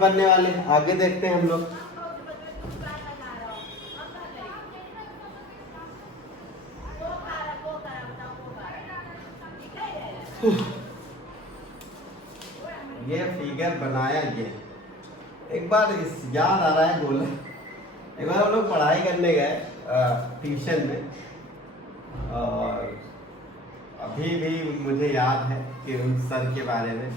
बनने वाले आगे देखते हैं हम लोग। ये फिगर बनाया ये एक बार याद आ रहा है बोले, एक बार हम लोग पढ़ाई करने गए ट्यूशन में, और अभी भी मुझे याद है कि उन सर के बारे में।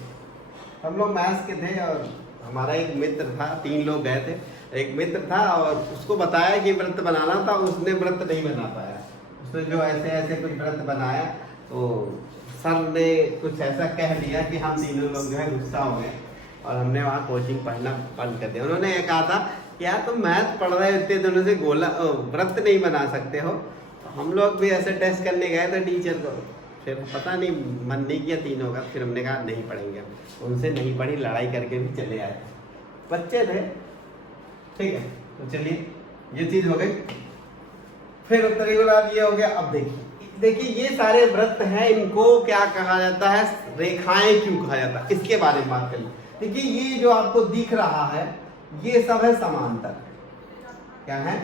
हम लोग मैथ्स के थे और हमारा एक मित्र था, 3 लोग गए थे। एक मित्र था और उसको बताया कि व्रत बनाना था, उसने व्रत नहीं बना पाया। उसने जो ऐसे ऐसे कुछ व्रत बनाया तो सर ने कुछ ऐसा कह दिया कि हम 3 लोग जो है गुस्सा हो गए और हमने वहाँ कोचिंग पढ़ना बंद कर दिया। उन्होंने ये कहा था कि यार तुम मैथ पढ़ रहे हो इतने दिनों से, गोला व्रत नहीं बना सकते हो। तो हम लोग भी ऐसे टेस्ट करने गए थे टीचर को, फिर पता नहीं मन नहीं किया तीनों का, फिर हमने कहा नहीं पढ़ेंगे हम। उनसे नहीं पढ़ी, लड़ाई करके भी चले आए, बच्चे थे। ठीक है, तो चलिए ये चीज हो गई। फिर उत्तरी ये हो गया। अब देखिए ये सारे व्रत हैं, इनको क्या कहा जाता है, रेखाएं क्यों कहा जाता है, इसके बारे में बात करें। देखिए ये जो आपको दिख रहा है ये सब है समांतर। क्या है?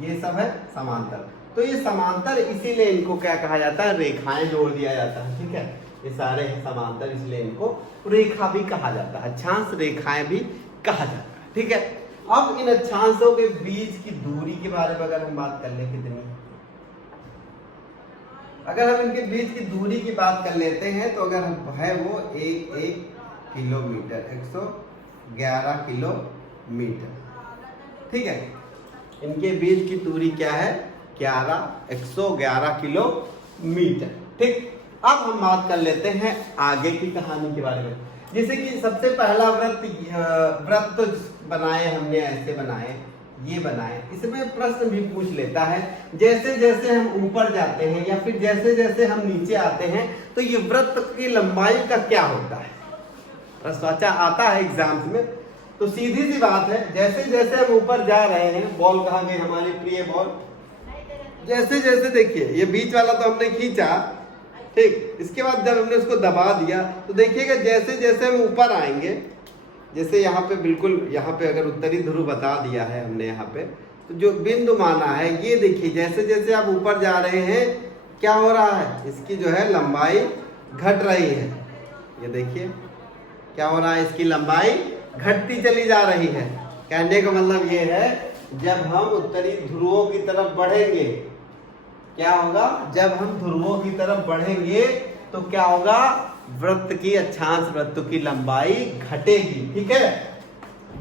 ये सब है समांतर। तो ये समांतर, इसीलिए इनको क्या कहा जाता है, रेखाएं जोड़ दिया जाता है। ठीक है, ये सारे हैं समांतर, इसलिए इनको रेखा भी कहा जाता है, अक्षांश रेखाएं भी कहा जाता है। ठीक है, अब इन अक्षांशों के बीच की दूरी के बारे में अगर हम बात कर ले, कितनी, अगर हम इनके बीच की दूरी की बात कर लेते हैं तो अगर है वो 1 किलोमीटर, 111 किलोमीटर। ठीक है, इनके बीच की दूरी क्या है, 111 किलोमीटर। ठीक, अब हम बात कर लेते हैं आगे की कहानी के बारे में। जैसे कि सबसे पहला व्रत तो बनाए हमने, ऐसे बनाए, ये बनाए। इसमें प्रश्न भी पूछ लेता है, जैसे जैसे हम ऊपर जाते हैं या फिर जैसे जैसे हम नीचे आते हैं तो ये व्रत की लंबाई का क्या होता है, प्रश्न आता है एग्जाम्स में। तो सीधी सी बात है, जैसे जैसे हम ऊपर जा रहे हैं, बॉल कहाँ गई हमारी प्रिय बॉल, जैसे जैसे देखिए ये बीच वाला तो हमने खींचा, ठीक, इसके बाद जब हमने उसको दबा दिया तो देखिएगा जैसे जैसे हम ऊपर आएंगे, जैसे यहाँ पे बिल्कुल, यहाँ पे अगर उत्तरी ध्रुव बता दिया है हमने यहाँ पे, तो जो बिंदु माना है ये देखिए, जैसे जैसे आप ऊपर जा रहे हैं क्या हो रहा है, इसकी जो है लंबाई घट रही है। ये देखिए क्या हो रहा है, इसकी लंबाई घटती चली जा रही है। कहने का मतलब ये है, जब हम उत्तरी ध्रुवों की तरफ बढ़ेंगे क्या होगा, जब हम ध्रुवों की तरफ बढ़ेंगे तो क्या होगा, वृत्त की अक्षांश वृत्त की लंबाई घटेगी। ठीक है,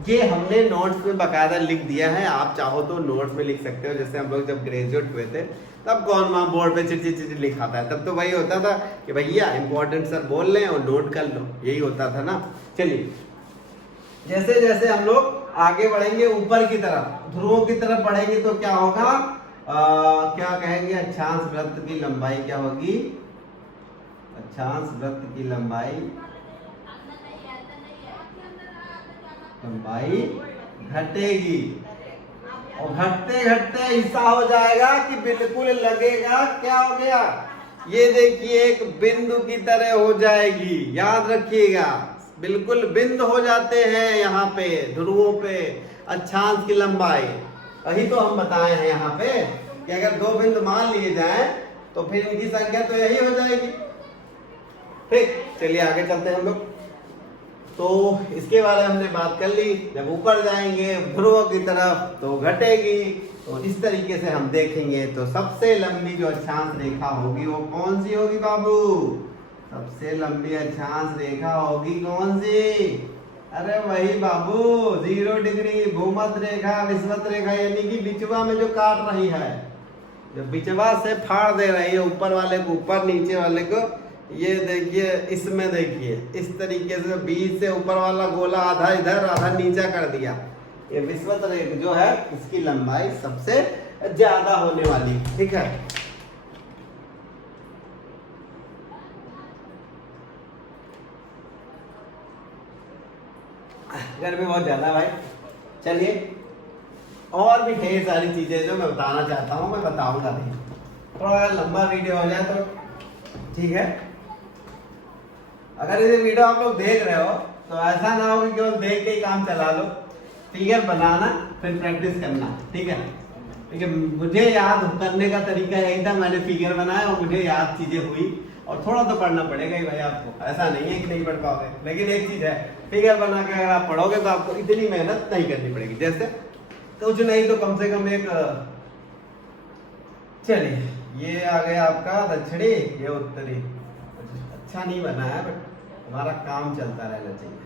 ये हमने नोट्स में बकायदा लिख दिया है, आप चाहो तो नोट्स में लिख सकते हो। जैसे हम लोग जब ग्रेजुएट हुए थे तब कौन वहां बोर्ड पे चिट्ठी लिखाता है, तब तो वही होता था कि भैया इंपॉर्टेंट सर बोल रहे हैं और नोट कर लो, यही होता था ना। चलिए, जैसे जैसे हम लोग आगे बढ़ेंगे ऊपर की तरफ, ध्रुवों की तरफ बढ़ेंगे तो क्या होगा, क्या कहेंगे, अक्षांश वृत्त की लंबाई क्या होगी, अक्षांश वृत्त की लंबाई घटेगी, और घटते घटते ऐसा हो जाएगा कि बिल्कुल लगेगा क्या हो गया, ये देखिए एक बिंदु की तरह हो जाएगी। याद रखिएगा, बिल्कुल बिंदु हो जाते हैं यहाँ पे ध्रुवों पे अक्षांश की लंबाई। वही तो हम बताए हैं यहाँ पे कि अगर 2 बिंदु मान लिए जाएं तो फिर इनकी संख्या तो यही हो जाएगी। ठीक, चलिए आगे चलते हैं हम लोग। तो इसके बारे में हमने बात कर ली, जब ऊपर जाएंगे ध्रुव की तरफ तो घटेगी। तो इस तरीके से हम देखेंगे तो सबसे लंबी जो अक्षांश रेखा होगी वो कौन सी होगी बाबू, सबसे लंबी अक्षांश रेखा होगी कौन सी, अरे वही बाबू 0 डिग्री भूमध्य रेखा, विषुवत रेखा, यानी कि बिचवा में जो काट रही है, जो बिचवा से फाड़ दे रही है, ऊपर वाले को ऊपर, नीचे वाले को, ये देखिए इसमें देखिए इस तरीके से बीच से ऊपर वाला गोला आधा इधर आधा नीचा कर दिया। ये विषुवत रेखा जो है इसकी लंबाई सबसे ज्यादा होने वाली। ठीक है, गर्मी बहुत ज्यादा भाई। चलिए, और भी ढेर सारी चीजें जो मैं बताना चाहता हूँ, मैं बताऊंगा नहीं, थोड़ा लंबा वीडियो हो जाए तो ठीक है। अगर ये वीडियो आप लोग देख रहे हो तो ऐसा ना हो कि केवल देख के ही काम चला लो, फिगर बनाना फिर प्रैक्टिस करना, ठीक है। ठीक है, मुझे याद करने का तरीका यही था, मैंने फिगर बनाया और मुझे याद चीजें हुई, और थोड़ा तो पढ़ना पड़ेगा ही भाई आपको, ऐसा नहीं है कि नहीं पढ़ पाओगे। लेकिन एक चीज है, फिगर बना के अगर आप पढ़ोगे तो आपको इतनी मेहनत नहीं करनी पड़ेगी, जैसे कुछ नहीं तो कम से कम एक, चलिए ये आ गया आपका दक्षिणी, ये उत्तरी। अच्छा नहीं बना है बट हमारा काम चलता रहना चाहिए,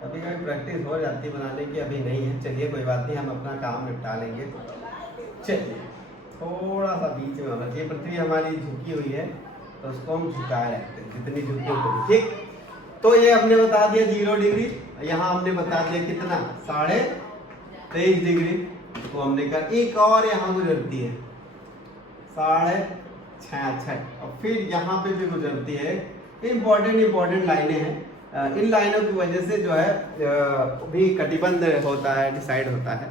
कभी कभी प्रैक्टिस हो जाती बनाने की, अभी नहीं है। चलिए कोई बात नहीं, हम अपना काम निपटा लेंगे। चलिए थोड़ा सा बीच में होना चाहिए, पृथ्वी हमारी झुकी हुई है तो उसको हम झुकाए रखते हैं, जितनी झुकी उतनी, ठीक। तो ये हमने बता दिया 0 डिग्री, यहाँ हमने बता दिया कितना 23.5 डिग्री को हमने कर, एक और यहाँ गुजरती है 66.5, और फिर यहाँ पे भी गुजरती है। इंपॉर्टेंट लाइनें हैं, इन लाइनों की वजह से जो है भी कटिबंध होता है, डिसाइड होता है।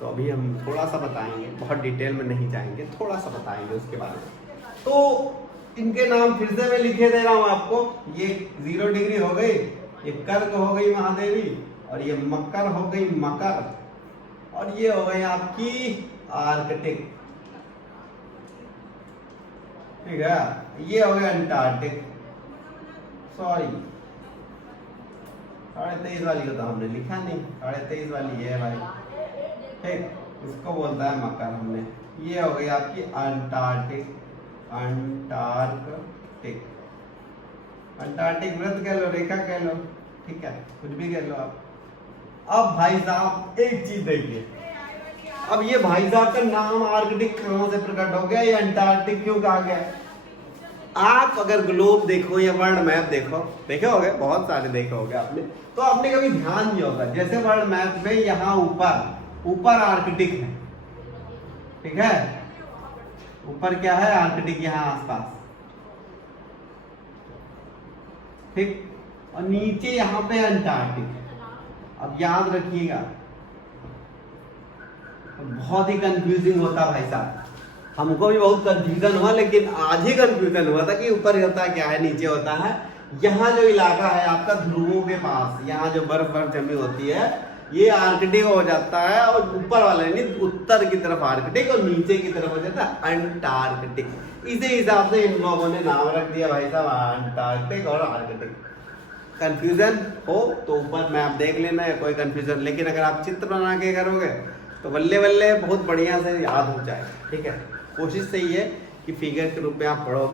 तो अभी हम थोड़ा सा बताएंगे, बहुत डिटेल में नहीं जाएंगे, थोड़ा सा बताएंगे उसके बारे में। तो इनके नाम फिर से मैं लिखे दे रहा हूँ आपको, ये 0 डिग्री हो गई, ये कर्क हो गई महादेवी, और ये मकर हो गई मकर, और ये हो गई आपकी आर्कटिक, ठीक है। ये हो गया अंटार्कटिक, सॉरी 23.5 वाली को तो हमने लिखा नहीं, 23.5 वाली ये है भाई, ठीक, इसको बोलता है मकर हमने। ये हो गई आपकी अंटार्कटिक, अंटार्कटिक वृत्त कह लो, रेखा कह लो, ठीक है, कुछ भी कह लो आप। अब भाई साहब एक चीज देखिए, अब ये भाई साहब का नाम आर्कटिक कहां से प्रकट हो गया, ये अंटार्कटिक क्यों कहा गया? आप अगर ग्लोब देखो या वर्ल्ड मैप देखो, देखे होगे, बहुत सारे देखे होगे आपने, तो आपने कभी ध्यान दिया होगा, जैसे वर्ल्ड मैप में यहाँ ऊपर आर्कटिक है, ठीक है, ऊपर क्या है, आर्कटिक यहाँ आसपास, ठीक, और नीचे यहाँ पे अंटार्कटिक। अब याद रखिएगा, बहुत ही कंफ्यूजिंग होता भाई साहब, हमको भी बहुत कंफ्यूजन हुआ, लेकिन आज ही कंफ्यूजन हुआ था कि ऊपर होता क्या है, नीचे होता है। यहाँ जो इलाका है आपका ध्रुवों के पास, यहाँ जो बर्फ जमी होती है, ये आर्कटिक हो जाता है, और ऊपर वाला यानी उत्तर की तरफ आर्कटिक, और नीचे की तरफ हो जाता है अंटार्कटिक। इसी हिसाब से इन लोगों ने नाम रख दिया भाई साहब, अंटार्कटिक और आर्कटिक। कंफ्यूजन हो तो ऊपर मैप देख लेना, या कोई कंफ्यूजन, लेकिन अगर आप चित्र बना के करोगे तो बल्ले बल्ले बहुत बढ़िया से याद हो जाए, ठीक है। कोशिश सही है कि फिगर के रूप में आप पढ़ो,